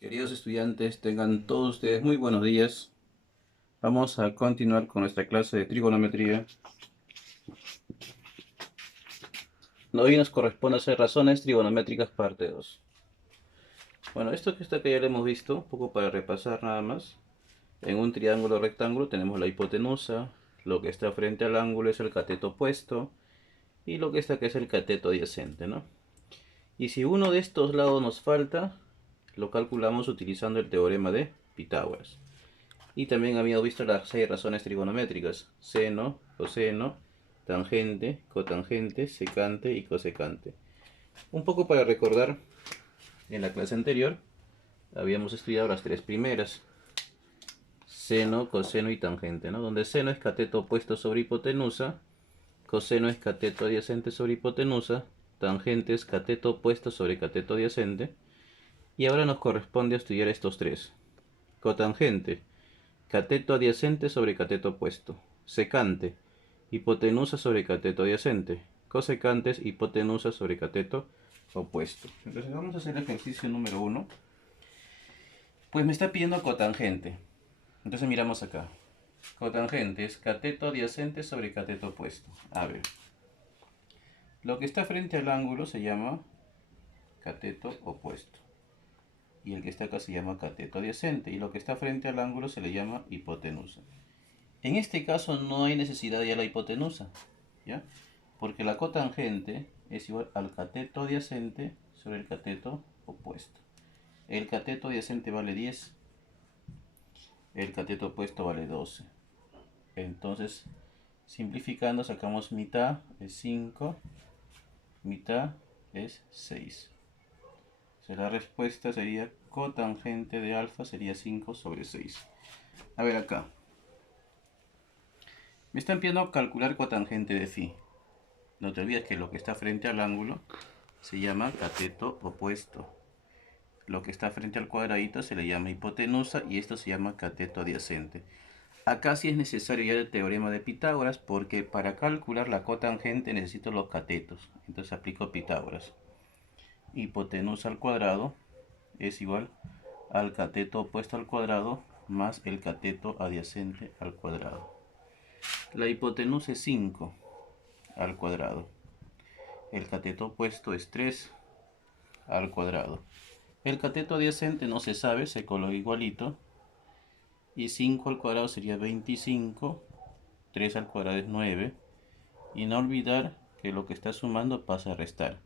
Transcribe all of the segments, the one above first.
Queridos estudiantes, tengan todos ustedes muy buenos días. Vamos a continuar con nuestra clase de trigonometría. Hoy nos corresponde hacer razones trigonométricas parte 2. Bueno, esto que está acá ya lo hemos visto, un poco para repasar nada más. En un triángulo rectángulo tenemos la hipotenusa, lo que está frente al ángulo es el cateto opuesto y lo que está acá es el cateto adyacente, ¿no? Y si uno de estos lados nos falta, lo calculamos utilizando el teorema de Pitágoras. Y también habíamos visto las 6 razones trigonométricas: seno, coseno, tangente, cotangente, secante y cosecante. Un poco para recordar, en la clase anterior habíamos estudiado las tres primeras: seno, coseno y tangente, ¿no? Donde seno es cateto opuesto sobre hipotenusa, coseno es cateto adyacente sobre hipotenusa, tangente es cateto opuesto sobre cateto adyacente. Y ahora nos corresponde estudiar estos tres: cotangente, cateto adyacente sobre cateto opuesto; secante, hipotenusa sobre cateto adyacente; cosecantes, hipotenusa sobre cateto opuesto. Entonces vamos a hacer el ejercicio número uno. Pues me está pidiendo cotangente. Entonces miramos acá. Cotangente es cateto adyacente sobre cateto opuesto. A ver, lo que está frente al ángulo se llama cateto opuesto. Y el que está acá se llama cateto adyacente. Y lo que está frente al ángulo se le llama hipotenusa. En este caso no hay necesidad de la hipotenusa, ¿ya? Porque la cotangente es igual al cateto adyacente sobre el cateto opuesto. El cateto adyacente vale 10, el cateto opuesto vale 12. Entonces, simplificando, sacamos mitad es 5, mitad es 6. O sea, la respuesta sería cotangente de alfa sería 5 sobre 6. A ver acá. Me están pidiendo calcular cotangente de phi. No te olvides que lo que está frente al ángulo se llama cateto opuesto. Lo que está frente al cuadradito se le llama hipotenusa y esto se llama cateto adyacente. Acá sí es necesario ya el teorema de Pitágoras, porque para calcular la cotangente necesito los catetos. Entonces aplico Pitágoras. Hipotenusa al cuadrado es igual al cateto opuesto al cuadrado más el cateto adyacente al cuadrado. La hipotenusa es 5 al cuadrado. El cateto opuesto es 3 al cuadrado. El cateto adyacente no se sabe, se coloca igualito. Y 5 al cuadrado sería 25. 3 al cuadrado es 9. Y no olvidar que lo que está sumando pasa a restar.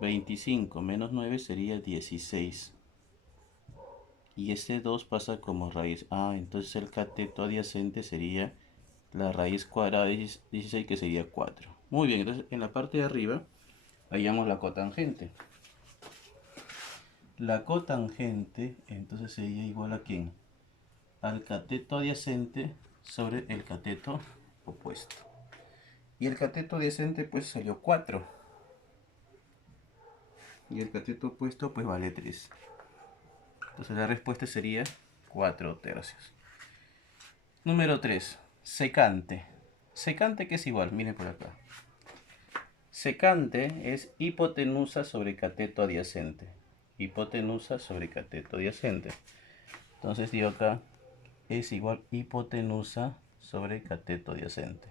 25 menos 9 sería 16. Y este 2 pasa como raíz. Entonces el cateto adyacente sería la raíz cuadrada de 16, que sería 4. Muy bien, entonces en la parte de arriba hallamos la cotangente. La cotangente entonces sería igual a ¿quién? Al cateto adyacente sobre el cateto opuesto. Y el cateto adyacente pues salió 4. Y el cateto opuesto pues vale 3. Entonces la respuesta sería 4 tercios. Número 3. Secante. Secante, que es igual, miren por acá. Secante es hipotenusa sobre cateto adyacente. Hipotenusa sobre cateto adyacente. Entonces digo acá, es igual hipotenusa sobre cateto adyacente.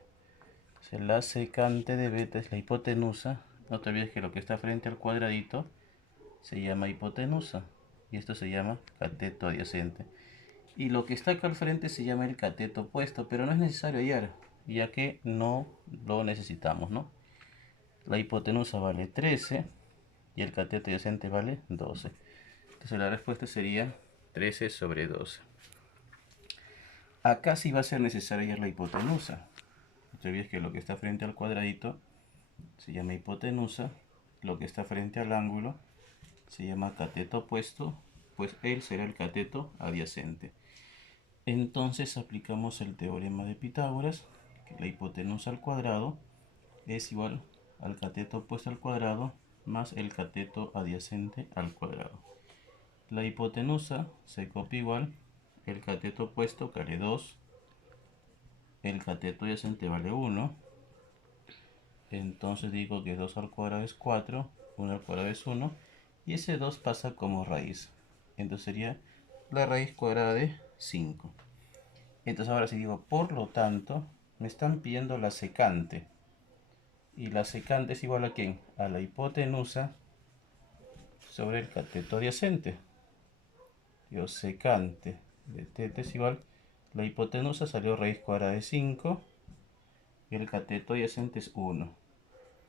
O sea, la secante de beta es la hipotenusa. No te olvides que lo que está frente al cuadradito se llama hipotenusa. Y esto se llama cateto adyacente. Y lo que está acá al frente se llama el cateto opuesto, pero no es necesario hallar, ya que no lo necesitamos, ¿no? La hipotenusa vale 13 y el cateto adyacente vale 12. Entonces la respuesta sería 13 sobre 12. Acá sí va a ser necesario hallar la hipotenusa. No te olvides que lo que está frente al cuadradito se llama hipotenusa, lo que está frente al ángulo se llama cateto opuesto, pues él será el cateto adyacente. Entonces aplicamos el teorema de Pitágoras, que la hipotenusa al cuadrado es igual al cateto opuesto al cuadrado más el cateto adyacente al cuadrado. La hipotenusa se copia igual, el cateto opuesto que vale 2, el cateto adyacente vale 1. Entonces digo que 2 al cuadrado es 4, 1 al cuadrado es 1, y ese 2 pasa como raíz. Entonces sería la raíz cuadrada de 5. Entonces ahora si digo, por lo tanto, me están pidiendo la secante. Y la secante es igual a ¿quién? A la hipotenusa sobre el cateto adyacente. Digo, secante de θ es igual, la hipotenusa salió raíz cuadrada de 5 y el cateto adyacente es 1.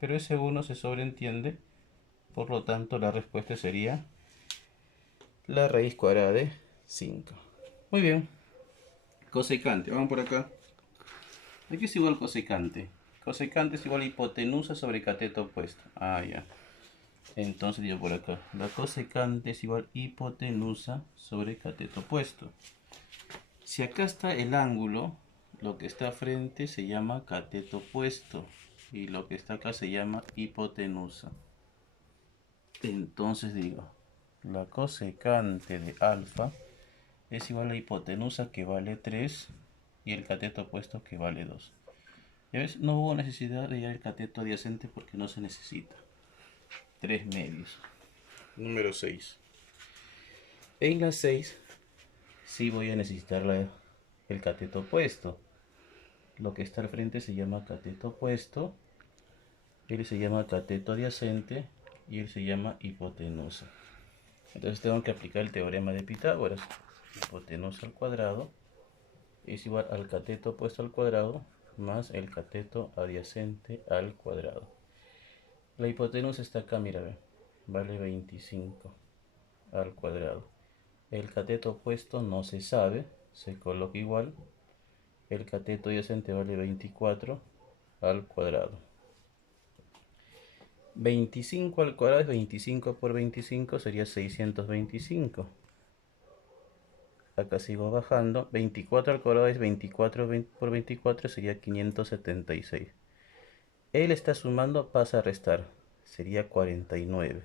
Pero ese 1 se sobreentiende, por lo tanto la respuesta sería la raíz cuadrada de 5. Muy bien. Cosecante, vamos por acá. Aquí es igual cosecante. Cosecante es igual a hipotenusa sobre cateto opuesto. Ah, ya. Entonces digo por acá, la cosecante es igual hipotenusa sobre cateto opuesto. Si acá está el ángulo, lo que está frente se llama cateto opuesto y lo que está acá se llama hipotenusa. Entonces digo, la cosecante de alfa es igual a hipotenusa que vale 3 y el cateto opuesto que vale 2. ¿Ya ves? No hubo necesidad de ir al cateto adyacente porque no se necesita. 3 medios. Número 6. En la 6 sí voy a necesitar el cateto opuesto. Lo que está al frente se llama cateto opuesto, él se llama cateto adyacente y él se llama hipotenusa. Entonces tengo que aplicar el teorema de Pitágoras. Hipotenusa al cuadrado es igual al cateto opuesto al cuadrado más el cateto adyacente al cuadrado. La hipotenusa está acá, mira, vale 25 al cuadrado. El cateto opuesto no se sabe, se coloca igual. El cateto adyacente vale 24 al cuadrado. 25 al cuadrado es 25 por 25, sería 625. Acá sigo bajando. 24 al cuadrado es 24 por 24, sería 576. Él está sumando, pasa a restar, sería 49.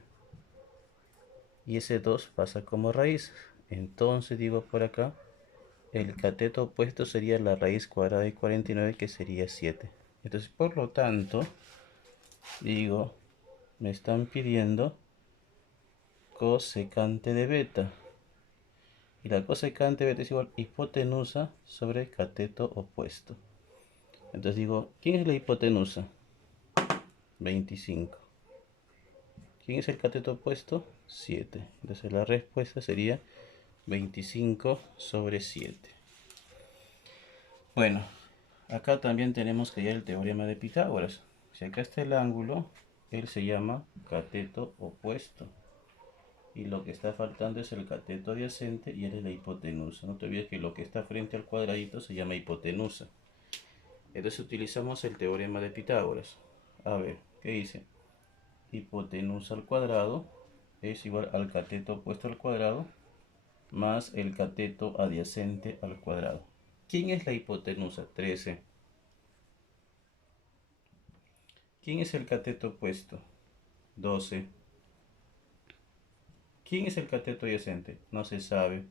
Y ese 2 pasa como raíz. Entonces digo por acá, el cateto opuesto sería la raíz cuadrada de 49, que sería 7. Entonces, por lo tanto, digo, me están pidiendo cosecante de beta. Y la cosecante de beta es igual a hipotenusa sobre cateto opuesto. Entonces digo, ¿quién es la hipotenusa? 25. ¿Quién es el cateto opuesto? 7. Entonces la respuesta sería 25 sobre 7. Bueno, acá también tenemos que hallar el teorema de Pitágoras. Si acá está el ángulo, él se llama cateto opuesto. Y lo que está faltando es el cateto adyacente y él es la hipotenusa. No te olvides que lo que está frente al cuadradito se llama hipotenusa. Entonces utilizamos el teorema de Pitágoras. A ver, ¿qué dice? Hipotenusa al cuadrado es igual al cateto opuesto al cuadrado más el cateto adyacente al cuadrado. ¿Quién es la hipotenusa? 13. ¿Quién es el cateto opuesto? 12. ¿Quién es el cateto adyacente? No se sabe.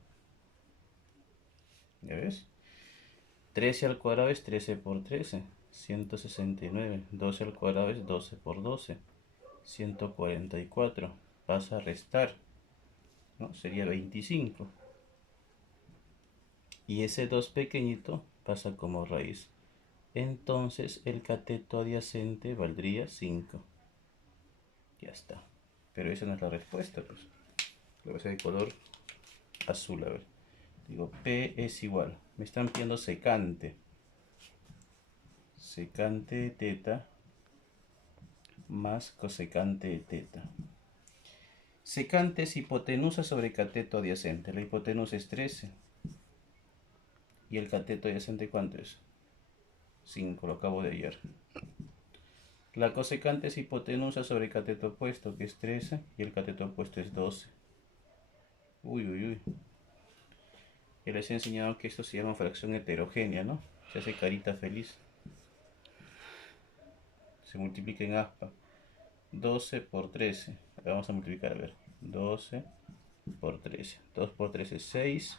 ¿Ya ves? 13 al cuadrado es 13 por 13, 169. 12 al cuadrado es 12 por 12, 144. Pasa a restar, ¿no? Sería 25. Y ese 2 pequeñito pasa como raíz. Entonces el cateto adyacente valdría 5. Ya está. Pero esa no es la respuesta, pues. Lo voy a hacer de color azul, a ver. Digo, P es igual. Me están pidiendo secante. Secante de teta más cosecante de teta. Secante es hipotenusa sobre cateto adyacente. La hipotenusa es 13. ¿Y el cateto adyacente cuánto es? 5, lo acabo de hallar. La cosecante es hipotenusa sobre cateto opuesto, que es 13, y el cateto opuesto es 12. Uy, uy, uy. Ya les he enseñado que esto se llama fracción heterogénea, ¿no? Se hace carita feliz. Se multiplica en aspa. 12 por 13. Vamos a multiplicar, a ver. 12 por 13. 2 por 3 es 6.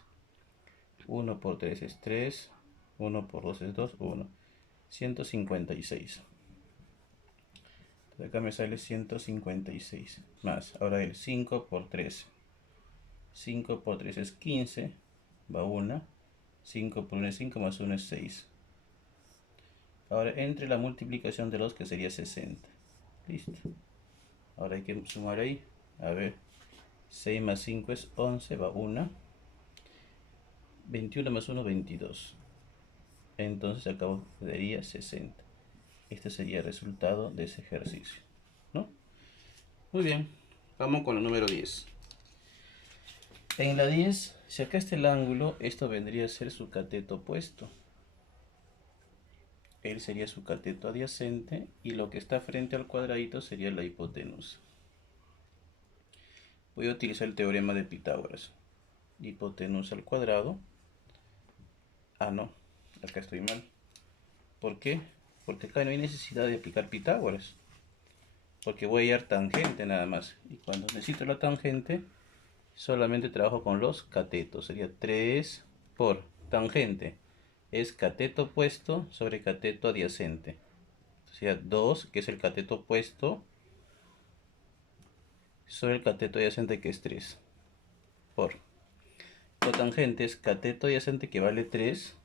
1 por 3 es 3. 1 por 2 es 2. 1. 156. Entonces acá me sale 156. Más. Ahora el 5 por 13. 5 por 3 es 15, va 1. 5 por 1 es 5, más 1 es 6. Ahora entre la multiplicación de los que sería 60. Listo. Ahora hay que sumar ahí. A ver. 6 más 5 es 11, va 1. 21 más 1, 22. Entonces acá daría 60. Este sería el resultado de ese ejercicio, ¿no? Muy bien. Vamos con el número 10. En la 10, si acá está el ángulo, esto vendría a ser su cateto opuesto. Él sería su cateto adyacente y lo que está frente al cuadradito sería la hipotenusa. Voy a utilizar el teorema de Pitágoras. Hipotenusa al cuadrado. Ah, no, acá estoy mal. ¿Por qué? Porque acá no hay necesidad de aplicar Pitágoras. Porque voy a hallar tangente nada más. Y cuando necesito la tangente, solamente trabajo con los catetos. Sería 3 por tangente. Es cateto opuesto sobre cateto adyacente. Sería 2, que es el cateto opuesto, sobre el cateto adyacente, que es 3. Por cotangente es cateto adyacente, que vale 3,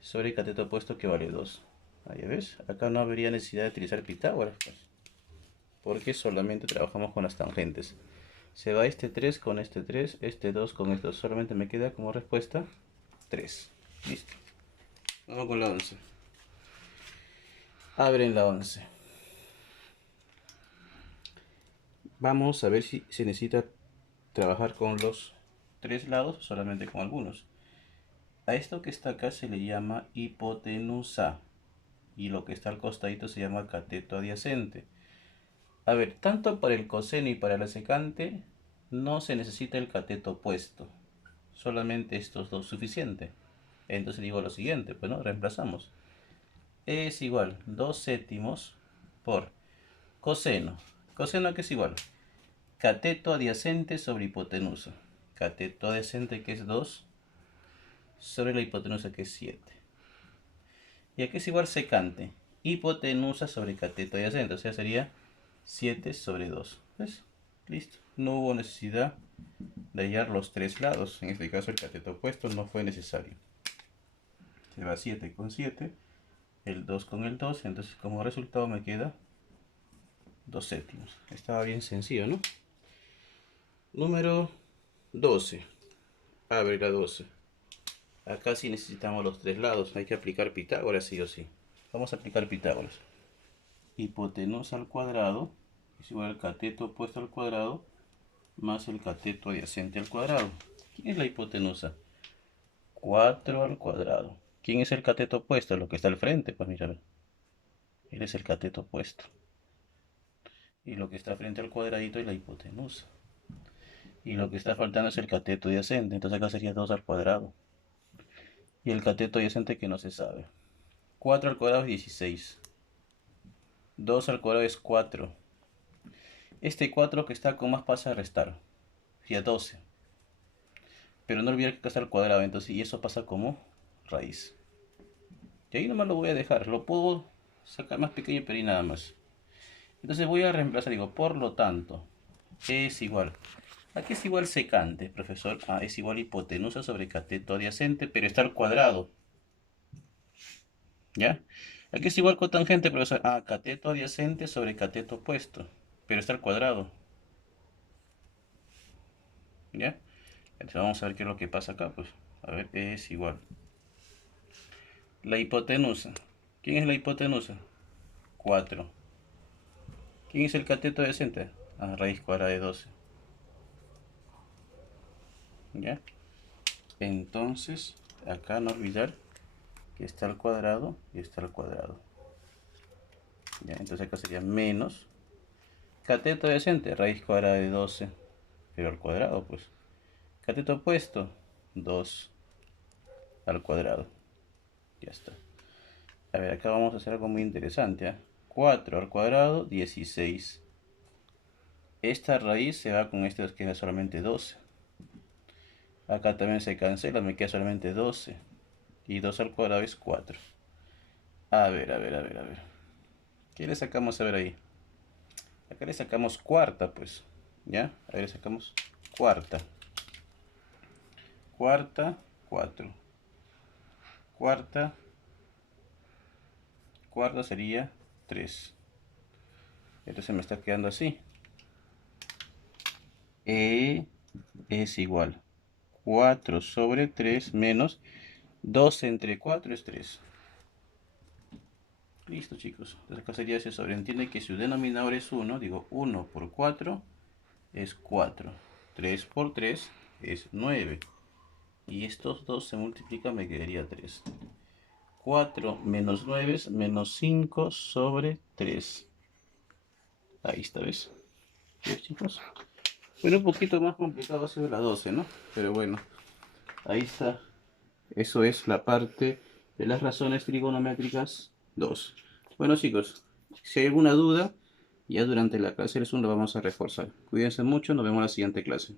sobre el cateto opuesto, que vale 2. Ahí ves, acá no habría necesidad de utilizar Pitágoras, pues, porque solamente trabajamos con las tangentes. Se va este 3 con este 3, este 2 con este 2. Solamente me queda como respuesta 3. Listo. Vamos con la 11. Abren la 11. Vamos a ver si se necesita trabajar con los 3 lados o solamente con algunos. A esto que está acá se le llama hipotenusa. Y lo que está al costadito se llama cateto adyacente. A ver, tanto para el coseno y para la secante no se necesita el cateto opuesto. Solamente estos dos suficiente. Entonces digo lo siguiente, pues no, reemplazamos. Es igual 2 séptimos por coseno. ¿Coseno que es igual? Cateto adyacente sobre hipotenusa. Cateto adyacente, que es 2, sobre la hipotenusa, que es 7. Y aquí es igual secante. Hipotenusa sobre cateto adyacente. O sea, sería 7 sobre 2. ¿Ves? Listo. No hubo necesidad de hallar los 3 lados. En este caso el cateto opuesto no fue necesario. Se va 7 con 7. El 2 con el 2. Entonces como resultado me queda 2 séptimos. Estaba bien sencillo, ¿no? Número 12. Abre la 12. Acá sí necesitamos los 3 lados. Hay que aplicar Pitágoras sí o sí. Vamos a aplicar Pitágoras. Hipotenusa al cuadrado es igual al cateto opuesto al cuadrado más el cateto adyacente al cuadrado. ¿Quién es la hipotenusa? 4 al cuadrado. ¿Quién es el cateto opuesto? Lo que está al frente, pues mira. Él es el cateto opuesto. Y lo que está frente al cuadradito es la hipotenusa. Y lo que está faltando es el cateto adyacente. Entonces acá sería 2 al cuadrado. Y el cateto adyacente, que no se sabe. 4 al cuadrado es 16. 2 al cuadrado es 4. Este 4 que está con más pasa a restar. Sería 12. Pero no olvidar que acá está al cuadrado. Entonces, y eso pasa como raíz. Y ahí nomás lo voy a dejar. Lo puedo sacar más pequeño, pero y nada más. Entonces voy a reemplazar. Digo, por lo tanto, es igual. Aquí es igual secante, profesor. Ah, es igual hipotenusa sobre cateto adyacente, pero está al cuadrado. ¿Ya? Aquí es igual cotangente, profesor. Ah, cateto adyacente sobre cateto opuesto, pero está al cuadrado. ¿Ya? Entonces vamos a ver qué es lo que pasa acá, pues. A ver, es igual. La hipotenusa. ¿Quién es la hipotenusa? 4. ¿Quién es el cateto adyacente? Ah, raíz cuadrada de 12. ¿Ya? Entonces, acá no olvidar que está al cuadrado y está al cuadrado. ¿Ya? Entonces acá sería menos cateto adyacente, raíz cuadrada de 12, pero al cuadrado, pues. Cateto opuesto, 2 al cuadrado. Ya está. A ver, acá vamos a hacer algo muy interesante, ¿eh? 4 al cuadrado, 16. Esta raíz se va con esta, que es solamente 12. Acá también se cancela, me queda solamente 12. Y 2 al cuadrado es 4. A ver, a ver, a ver, a ver. ¿Qué le sacamos a ver ahí? Acá le sacamos cuarta, pues. ¿Ya? A ver, le sacamos cuarta. cuarta, 4. Cuarta sería 3. Entonces me está quedando así. E es igual 4 sobre 3 menos 2 entre 4 es 3. Listo, chicos. Entonces acá sería, se sobreentiende que su denominador es 1. Digo, 1 por 4 es 4. 3 por 3 es 9. Y estos dos se multiplican, me quedaría 3. 4 menos 9 es menos 5 sobre 3. Ahí está, ¿ves? ¿Ves, chicos? Bueno, un poquito más complicado ha sido la 12, ¿no? Pero bueno, ahí está. Eso es la parte de las razones trigonométricas 2. Bueno, chicos, si hay alguna duda, ya durante la clase del Zoom lo vamos a reforzar. Cuídense mucho, nos vemos en la siguiente clase.